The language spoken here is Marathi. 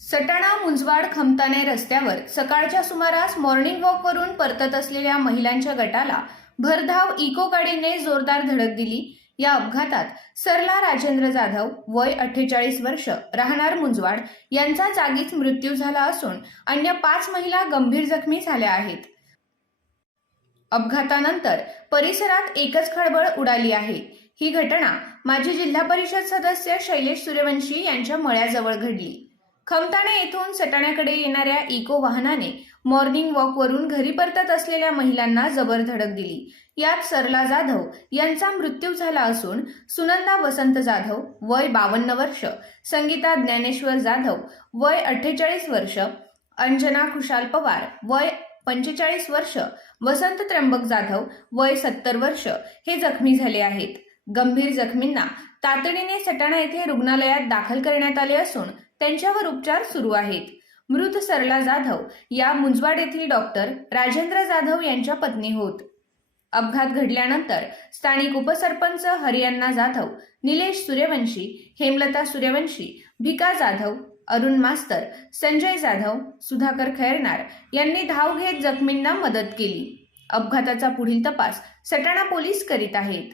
सटाणा मुंजवाड खमताने रस्त्यावर सकाळच्या सुमारास मॉर्निंग वॉकवरून परतत असलेल्या महिलांच्या गटाला भरधाव इको गाडीने जोरदार धडक दिली. या अपघातात सरला राजेंद्र जाधव वय अठ्ठेचाळीस वर्ष राहणार मुंजवाड यांचा जागीच मृत्यू झाला असून अन्य पाच महिला गंभीर जखमी झाल्या आहेत. अपघातानंतर परिसरात एकच खळबळ उडाली आहे. ही घटना माजी जिल्हा परिषद सदस्य शैलेश सूर्यवंशी यांच्या मळ्याजवळ घडली. खमताणे येथून सटाण्याकडे येणाऱ्या इको वाहनाने मॉर्निंग वॉकवरून घरी परतत असलेल्या महिलांना जबर धडक दिली. यात सरला जाधव यांचा मृत्यू झाला असून सुनंदा वसंत जाधव वय बावन्न वर्ष संगीता ज्ञानेश्वर जाधव वय अठ्ठेचाळीस वर्ष अंजना खुशाल पवार वय पंचेचाळीस वर्ष वसंत त्र्यंबक जाधव वय सत्तर वर्ष हे जखमी झाले आहेत. गंभीर जखमींना तातडीने सटाणा येथे रुग्णालयात दाखल करण्यात आले असून त्यांच्यावर उपचार सुरू आहेत. मृत सरला जाधव या मुंजवाड येथील डॉक्टर राजेंद्र जाधव यांच्या पत्नी होत. अपघात घडल्यानंतर स्थानिक उपसरपंच हरियाणा जाधव निलेश सूर्यवंशी हेमलता सूर्यवंशी भिका जाधव अरुण मास्तर संजय जाधव सुधाकर खैरनार यांनी धाव घेत जखमींना मदत केली. अपघाताचा पुढील तपास सटाणा पोलीस करीत आहेत.